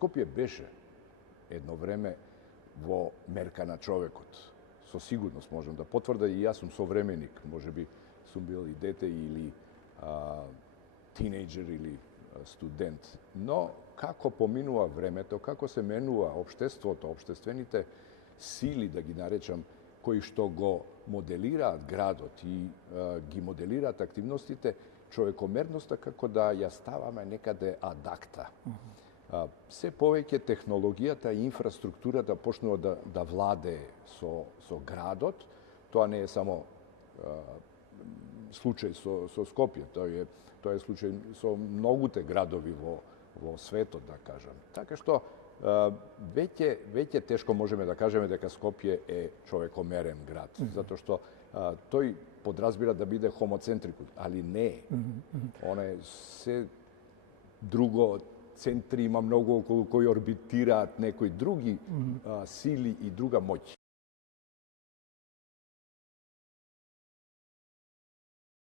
Скопје беше едно време во мерка на човекот. Со сигурност можам да потврда и јас сум современик, можеби сум бил и дете или тинејџер или студент. Но како поминува времето, како се менува општеството, општествените сили, да ги наречам, кои што го моделираат градот и ги моделираат активностите, човекомерноста како да ја ставаме некаде адакта. Се повеќе технологијата и инфраструктурата почнува да владее со градот. Тоа не е само случај со Скопје, тоа е случај со многуте градови во светот, да кажам. Така што веќе тешко можеме да кажеме дека Скопје е човекомерен град, затоа што тој подразбира да биде хомоцентрикус, али не е. Она е се друго, центри има многу околу кои орбитираат некои други сили и друга моќ.